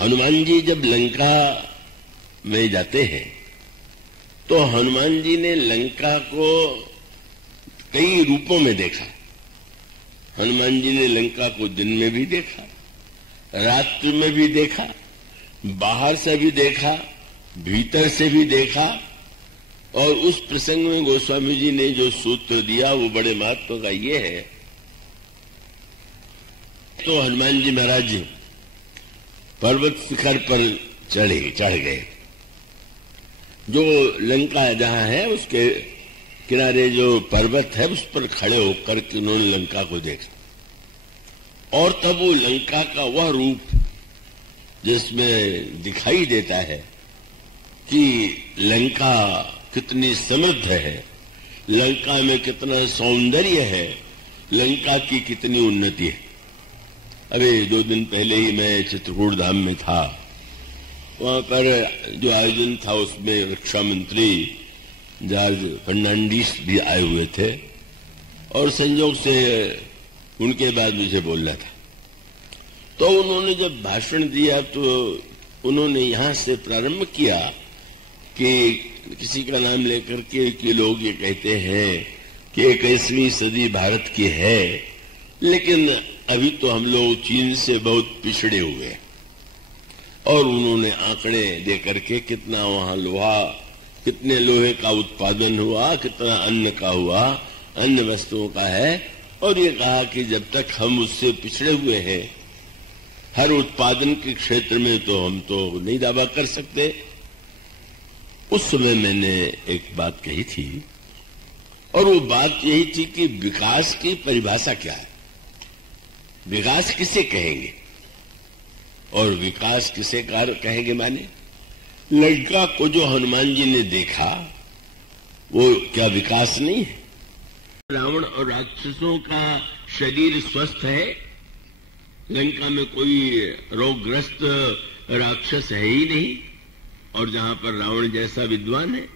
हनुमान जी जब लंका में जाते हैं तो हनुमान जी ने लंका को कई रूपों में देखा। हनुमान जी ने लंका को दिन में भी देखा, रात्रि में भी देखा, बाहर से भी देखा, भीतर से भी देखा। और उस प्रसंग में गोस्वामी जी ने जो सूत्र दिया वो बड़े महत्व का ये है। तो हनुमान जी महाराज पर्वत शिखर पर चढ़ गए। जो लंका जहां है उसके किनारे जो पर्वत है उस पर खड़े होकर के उन्होंने लंका को देखा। और तब वो लंका का वह रूप जिसमें दिखाई देता है कि लंका कितनी समृद्ध है, लंका में कितना सौंदर्य है, लंका की कितनी उन्नति है। अरे 2 दिन पहले ही मैं चित्रकूट धाम में था। वहां पर जो आयोजन था उसमें रक्षा मंत्री जॉर्ज फर्नांडिस भी आए हुए थे और संयोग से उनके बाद मुझे बोलना था। तो उन्होंने जब भाषण दिया तो उन्होंने यहां से प्रारंभ किया कि किसी का नाम लेकर के कि लोग ये कहते हैं कि 21वीं सदी भारत की है, लेकिन अभी तो हम लोग चीन से बहुत पिछड़े हुए हैं। और उन्होंने आंकड़े दे करके कितना वहां लोहा, कितने लोहे का उत्पादन हुआ, कितना अन्न का हुआ, अन्य वस्तुओं का है। और ये कहा कि जब तक हम उससे पिछड़े हुए हैं हर उत्पादन के क्षेत्र में तो हम तो नहीं दावा कर सकते। उस समय मैंने एक बात कही थी और वो बात यही थी कि विकास की परिभाषा क्या है, विकास किसे कहेंगे और विकास किसे कहेंगे। माने लंका को जो हनुमान जी ने देखा वो क्या विकास नहीं है? रावण और राक्षसों का शरीर स्वस्थ है, लंका में कोई रोगग्रस्त राक्षस है ही नहीं। और जहां पर रावण जैसा विद्वान है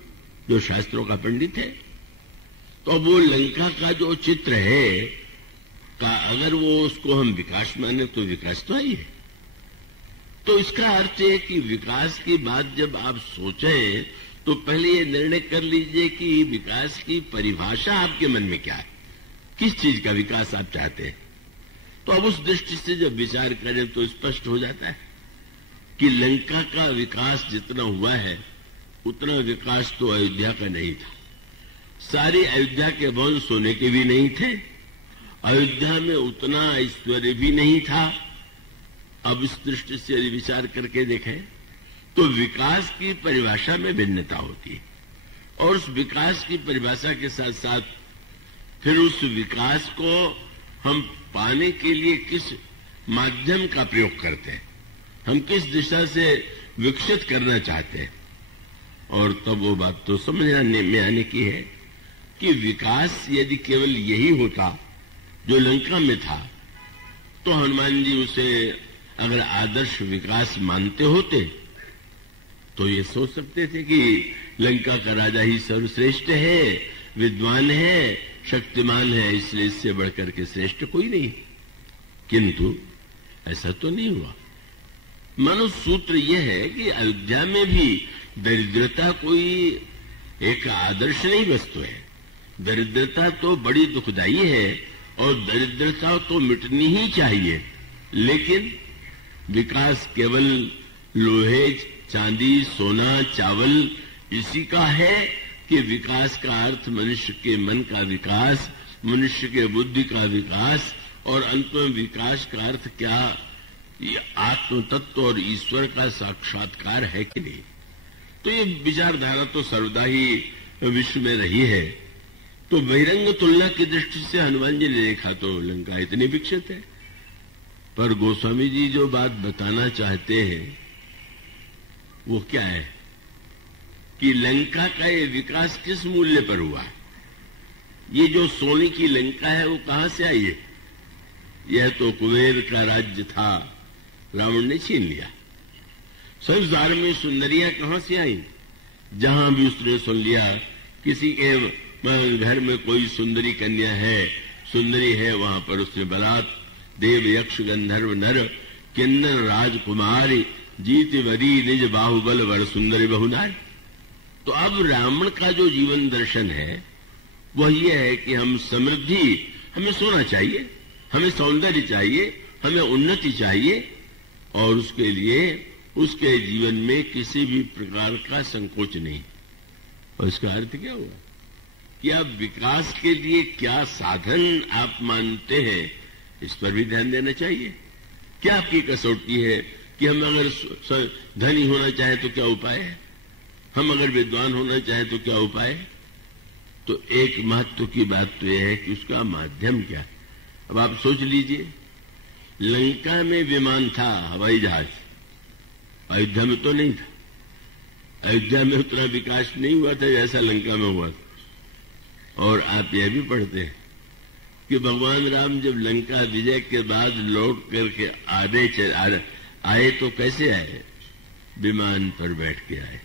जो शास्त्रों का पंडित है, तो वो लंका का जो चित्र है का अगर वो उसको हम विकास माने तो विकास तो ही है। तो इसका अर्थ है कि विकास की बात जब आप सोचें तो पहले ये निर्णय कर लीजिए कि विकास की परिभाषा आपके मन में क्या है, किस चीज का विकास आप चाहते हैं। तो अब उस दृष्टि से जब विचार करें तो स्पष्ट हो जाता है कि लंका का विकास जितना हुआ है उतना विकास तो अयोध्या का नहीं था। सारे अयोध्या के भवन सोने के भी नहीं थे, अयोध्या में उतना ऐश्वर्य भी नहीं था। अब इस दृष्टि से यदि विचार करके देखें तो विकास की परिभाषा में भिन्नता होती है और उस विकास की परिभाषा के साथ साथ फिर उस विकास को हम पाने के लिए किस माध्यम का प्रयोग करते हैं, हम किस दिशा से विकसित करना चाहते हैं। और तब वो बात तो समझ में आने की है कि विकास यदि केवल यही होता जो लंका में था तो हनुमान जी उसे अगर आदर्श विकास मानते होते तो ये सोच सकते थे कि लंका का राजा ही सर्वश्रेष्ठ है, विद्वान है, शक्तिमान है, इसलिए इससे बढ़कर के श्रेष्ठ कोई नहीं। किंतु ऐसा तो नहीं हुआ। मानो सूत्र यह है कि अयोध्या में भी दरिद्रता कोई एक आदर्श नहीं वस्तु है। दरिद्रता तो बड़ी दुखदायी है और दरिद्रता तो मिटनी ही चाहिए, लेकिन विकास केवल लोहे, चांदी, सोना, चावल इसी का है कि विकास का अर्थ मनुष्य के मन का विकास, मनुष्य के बुद्धि का विकास और अंत में विकास का अर्थ क्या, ये आत्म तत्व और ईश्वर का साक्षात्कार है कि नहीं। तो ये विचारधारा तो सर्वदा ही विश्व में रही है। तो बहिरंग तुलना की दृष्टि से हनुमान जी ने देखा तो लंका इतनी विकसित है, पर गोस्वामी जी जो बात बताना चाहते हैं वो क्या है कि लंका का ये विकास किस मूल्य पर हुआ। ये जो सोने की लंका है वो कहां से आई है? यह तो कुबेर का राज्य था, रावण ने छीन लिया। संसार में सुंदरियां कहां से आई? जहां भी उसने सुन लिया किसी के घर में कोई सुंदरी कन्या है, सुंदरी है, वहां पर उसने बरात, देव, यक्ष, गंधर्व, नर किन्नर राजकुमारी जीत वरी निज बाहुबल वर सुंदरी बहुनारी। तो अब रावण का जो जीवन दर्शन है वह यह है कि हम समृद्धि, हमें सोना चाहिए, हमें सौंदर्य चाहिए, हमें उन्नति चाहिए, और उसके लिए उसके जीवन में किसी भी प्रकार का संकोच नहीं। और इसका अर्थ क्या हुआ कि आप विकास के लिए क्या साधन आप मानते हैं, इस पर भी ध्यान देना चाहिए। क्या आपकी कसौटी है कि हम अगर धनी होना चाहें तो क्या उपाय है, हम अगर विद्वान होना चाहें तो क्या उपाय है। तो एक महत्व की बात तो यह है कि उसका माध्यम क्या है। अब आप सोच लीजिए, लंका में विमान था, हवाई जहाज, अयोध्या में तो नहीं था। अयोध्या में उतना विकास नहीं हुआ था जैसा लंका में हुआ था। और आप यह भी पढ़ते हैं कि भगवान राम जब लंका विजय के बाद लौट करके आए तो कैसे आए, विमान पर बैठ के आए।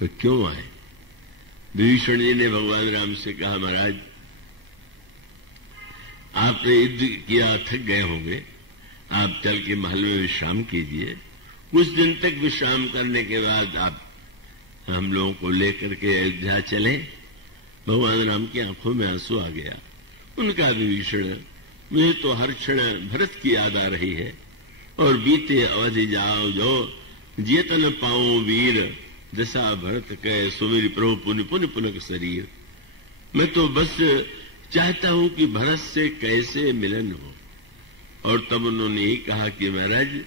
तो क्यों आए? विभीषण जी ने भगवान राम से कहा, महाराज आपने युद्ध किया, थक गए होंगे, आप चल के महल में विश्राम कीजिए। कुछ दिन तक विश्राम करने के बाद आप हम लोगों को लेकर के अयोध्या चले। भगवान राम की आंखों में आंसू आ गया। उनका विभीषण, मुझे तो हर क्षण भरत की याद आ रही है, और बीते अवधि जाओ जो जेतन पाओ वीर, दशा भरत कह सुमिर प्रभु पुण्य पुण्य पुनक शरीर। मैं तो बस चाहता हूं कि भरत से कैसे मिलन हो। और तब उन्होंने ही कहा कि महाराज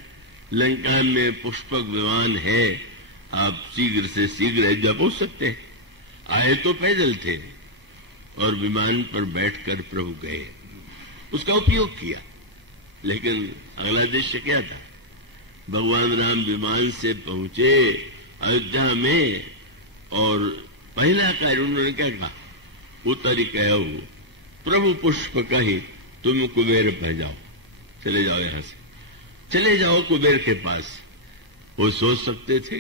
लंका में पुष्पक विमान है, आप शीघ्र से शीघ्र अयोध्या पहुंच सकते हैं। आए तो पैदल थे और विमान पर बैठकर प्रभु गए, उसका उपयोग किया। लेकिन अगला दृश्य क्या था? भगवान राम विमान से पहुंचे अयोध्या में, और पहला कार्य उन्होंने क्या कहा? उतरी कहो प्रभु पुष्प कही तुम कुबेर भेजाओ, चले जाओ, यहां से चले जाओ कुबेर के पास। वो सोच सकते थे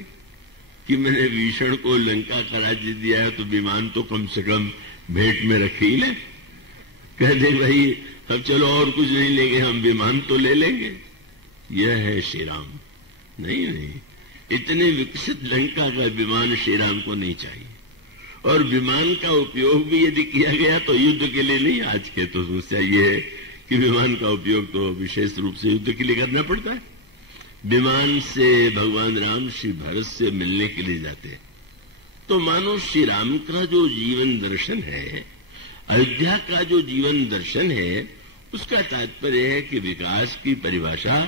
कि मैंने विभीषण को लंका का राज्य दिया है तो विमान तो कम से कम भेंट में रखे ही ले। कह दे भाई अब चलो और कुछ नहीं लेंगे, हम विमान तो ले लेंगे। यह है श्री राम। नहीं, इतने विकसित लंका का विमान श्री राम को नहीं चाहिए। और विमान का उपयोग भी यदि किया गया तो युद्ध के लिए नहीं। आज के तो समस्या ये है कि विमान का उपयोग तो विशेष रूप से युद्ध के लिए करना पड़ता है। विमान से भगवान राम श्री भरत से मिलने के लिए जाते हैं। तो मानो श्री राम का जो जीवन दर्शन है, अयोध्या का जो जीवन दर्शन है, उसका तात्पर्य है कि विकास की परिभाषा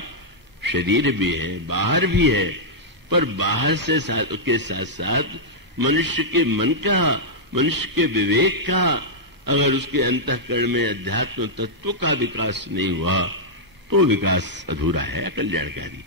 शरीर भी है, बाहर भी है, पर बाहर से के साथ साथ मनुष्य के मन का, मनुष्य के विवेक का, अगर उसके अंतःकरण में अध्यात्म तत्व का विकास नहीं हुआ तो विकास अधूरा है, अकल्याणकारी।